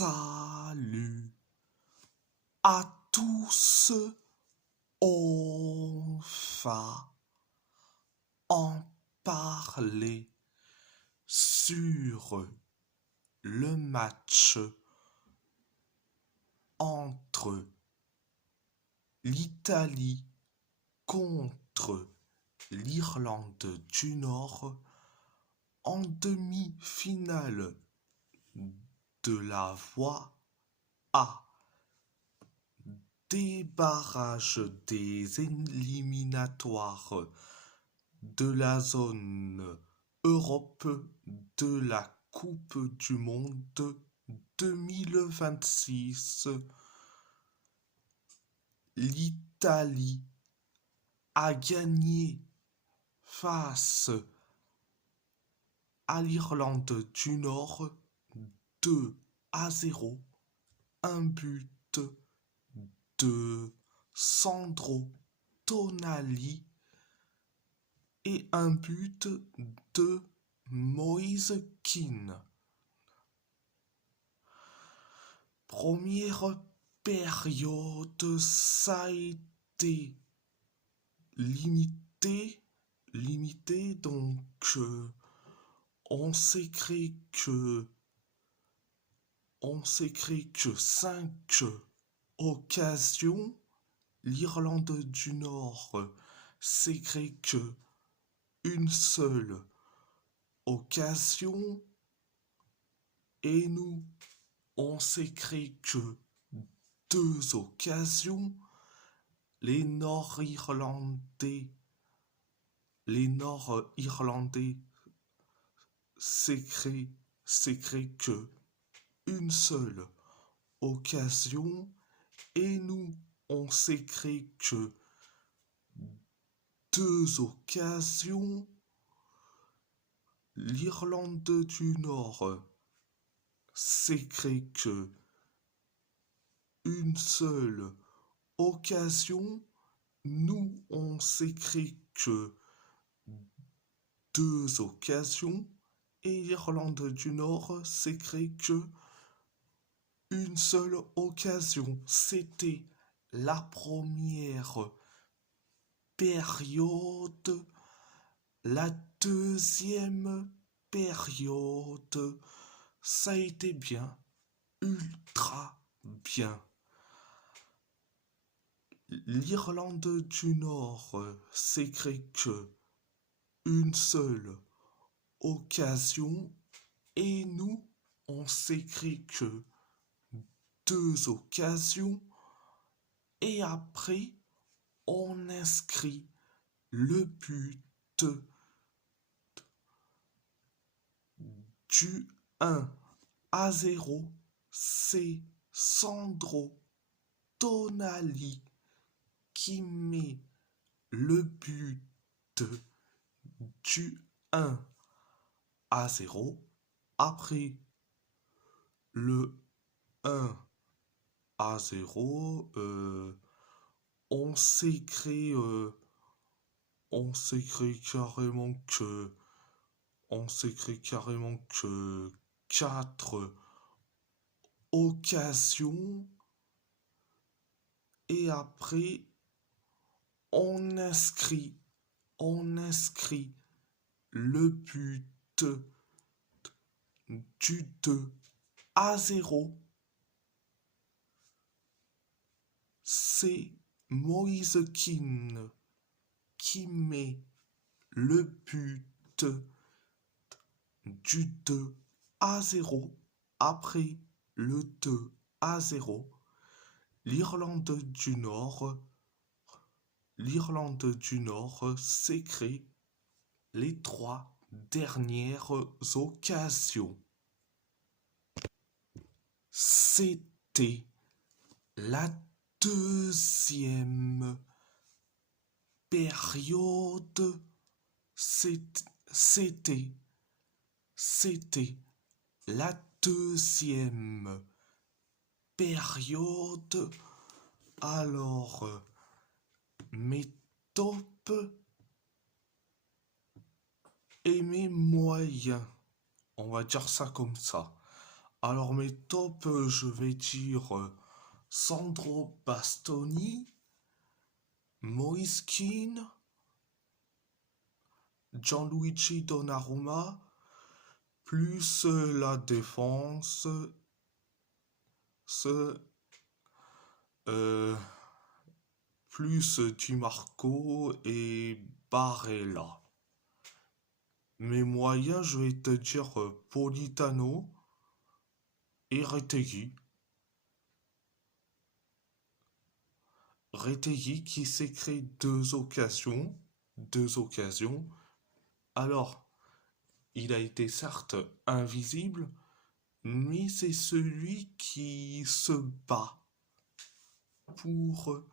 Salut à tous, on va en parler sur le match entre l'Italie contre l'Irlande du Nord en demi-finale de la voie A des barrages des éliminatoires de la zone Europe de la Coupe du Monde 2026. L'Italie a gagné face à l'Irlande du Nord 2-0, un but de Sandro Tonali et un but de Moise Kean. Première période, ça a été limité, donc on s'est créé que 5 occasions. L'Irlande du Nord s'est créé que une seule occasion et nous on s'est créé que 2 occasions. Les Nord-Irlandais s'est créé que une seule occasion et nous on s'est créé que 2 occasions. L'Irlande du Nord s'est créé que une seule occasion. Nous on s'est créé que 2 occasions et l'Irlande du Nord s'est créé que une seule occasion. C'était la première période. La deuxième période, ça a été bien, ultra bien. L'Irlande du Nord s'est créé que une seule occasion et nous, on s'est créé que 2 occasions et après, on inscrit le but du 1-0. C'est Sandro Tonali qui met le but du 1-0. Après le 1-0, on s'est créé carrément que 4 occasions et après on inscrit le but du 2-0. C'est Moise Kean qui met le but du 2-0 après le 2-0. L'Irlande du Nord s'est créé les 3 dernières occasions. C'était la deuxième période. C'était la deuxième période. Alors, mes tops et mes moyens, on va dire ça comme ça. Alors mes tops, je vais dire Sandro Bastoni, Moise Kean, Gianluigi Donnarumma, plus la défense, ce, euh, plus Di Marco et Barella. Mes moyens, je vais te dire Politano et Retegui. Retegui qui s'est créé deux occasions. Deux occasions. Alors, il a été certes invisible, mais c'est celui qui se bat pour,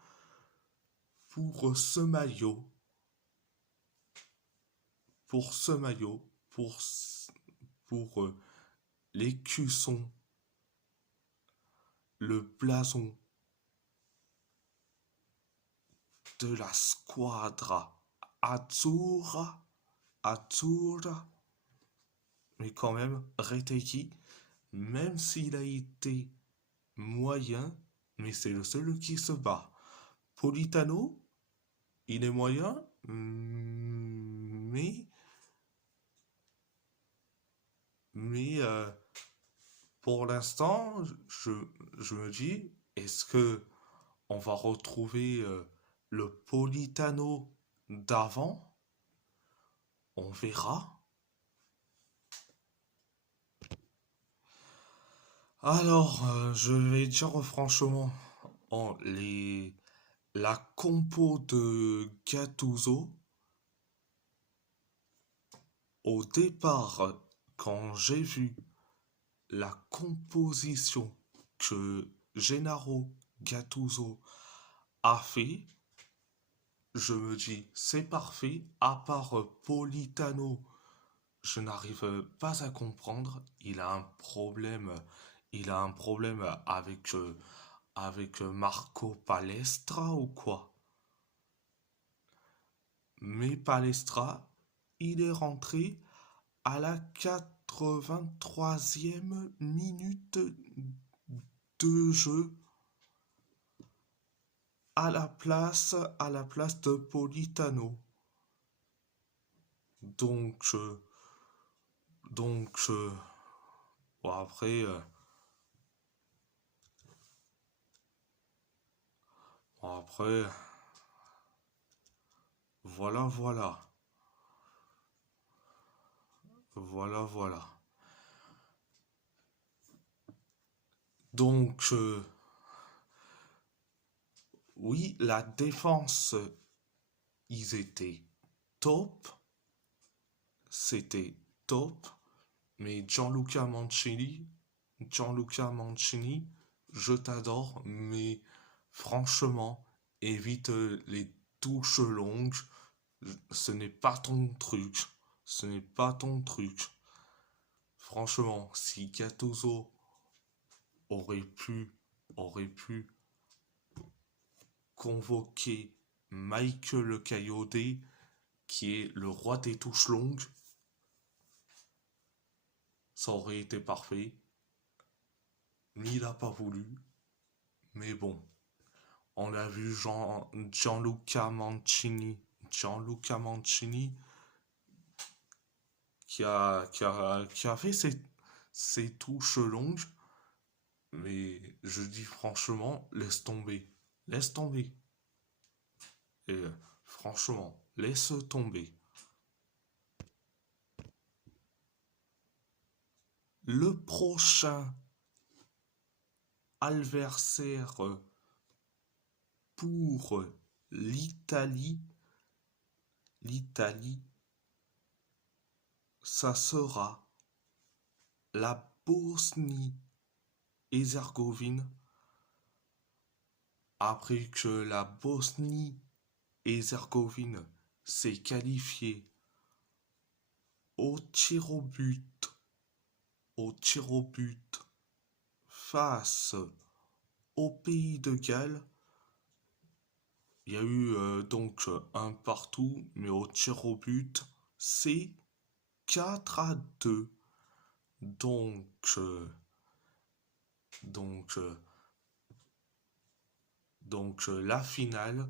pour ce maillot. Pour ce maillot. Pour l'écusson. Le blason de la squadra Azzurra. Azzurra. Mais quand même, Retegui, même s'il a été moyen, mais c'est le seul qui se bat. Politano, il est moyen, mais pour l'instant, je me dis, est-ce que on va retrouver le Politano d'avant? On verra. Alors, je vais dire franchement, en la compo de Gattuso, au départ, quand j'ai vu la composition que Gennaro Gattuso a fait, je me dis c'est parfait, à part Politano, je n'arrive pas à comprendre, il a un problème avec Marco Palestra ou quoi? Mais Palestra, il est rentré à la 83e minute de jeu à la place de Politano. Donc, donc bon, après, voilà, voilà. Voilà, voilà. Donc, oui, la défense, ils étaient top. C'était top. Mais Gianluca Mancini, je t'adore, mais franchement, évite les touches longues. Ce n'est pas ton truc. Ce n'est pas ton truc. Franchement, si Gattuso aurait pu, aurait pu convoquer Michael Coyote, qui est le roi des touches longues, ça aurait été parfait. Mais il n'a pas voulu. Mais bon, on a vu Gianluca Mancini qui a fait ses touches longues. Mais je dis franchement, laisse tomber. Laisse tomber. Et franchement, laisse tomber. Le prochain adversaire pour l'Italie, ça sera la Bosnie-Herzégovine. Après que la Bosnie-Herzégovine s'est qualifiée au tir au but face au pays de Galles. Il y a eu donc un partout, mais au tir au but, c'est 4-2. Donc, Donc, la finale,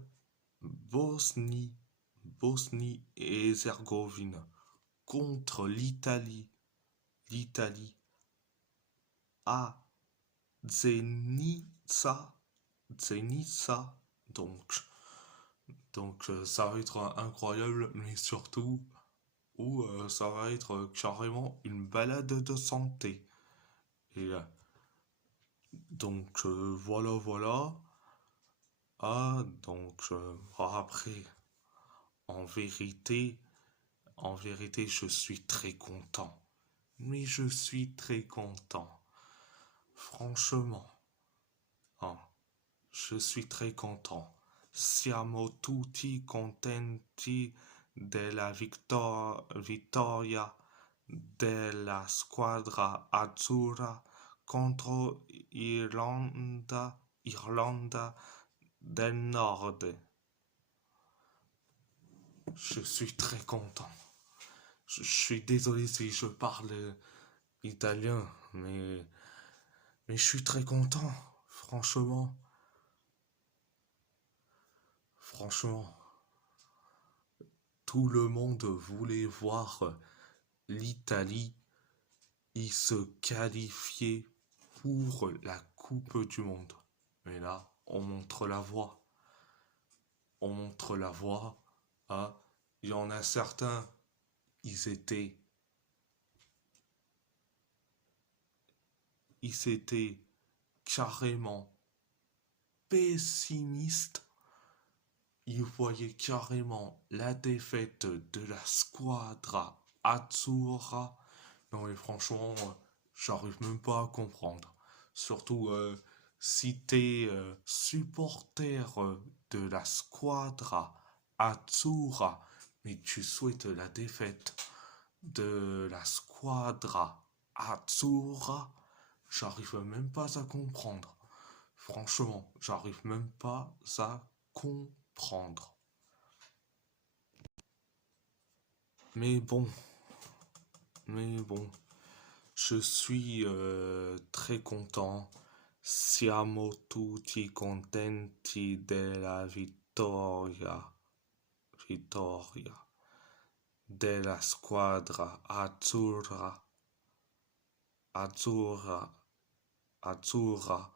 Bosnie et Herzégovine contre l'Italie. L'Italie à Zenica. Zenica. Ça va être incroyable, mais surtout, ça va être carrément une balade de santé. Et voilà. Après, en vérité, je suis très content. Mais je suis très content. Franchement, hein, je suis très content. Siamo tutti contenti della vittoria della squadra azzurra contro Irlanda del Nord. Je suis très content. Je suis désolé si je parle italien, mais je suis très content. Franchement, tout le monde voulait voir l'Italie y se qualifier pour la Coupe du Monde. Mais là, on montre la voie. On montre la voie. Hein. Il y en a certains, ils étaient carrément pessimistes. Ils voyaient carrément la défaite de la squadra Azzurra. Non mais franchement, j'arrive même pas à comprendre. Surtout si t'es supporter de la squadra Azzurra, mais tu souhaites la défaite de la squadra Azzurra, j'arrive même pas à comprendre. Franchement, j'arrive même pas à comprendre. Mais bon, je suis très content. Siamo tutti contenti della vittoria della squadra azzurra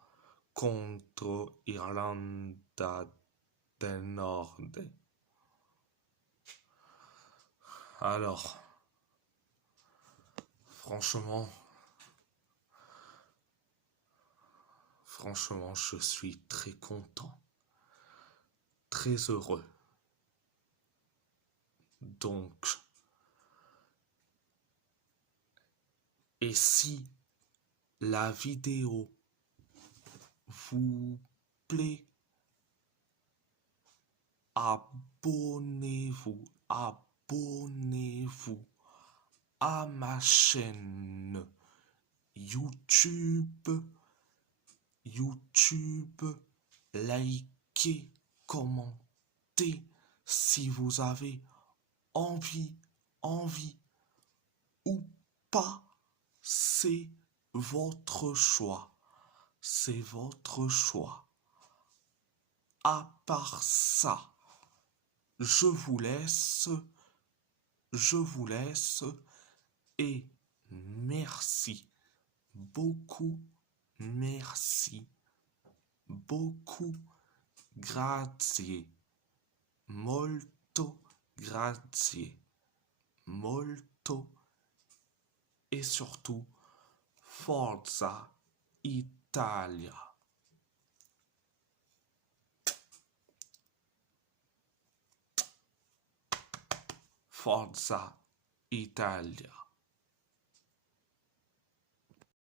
contro Irlanda del Nord. Alors, franchement, je suis très content, très heureux. Donc, et si la vidéo vous plaît, abonnez-vous à ma chaîne YouTube, likez, commentez si vous avez envie ou pas, c'est votre choix. À part ça, je vous laisse et merci beaucoup, grazie, molto grazie, et surtout Forza Italia. Forza Italia.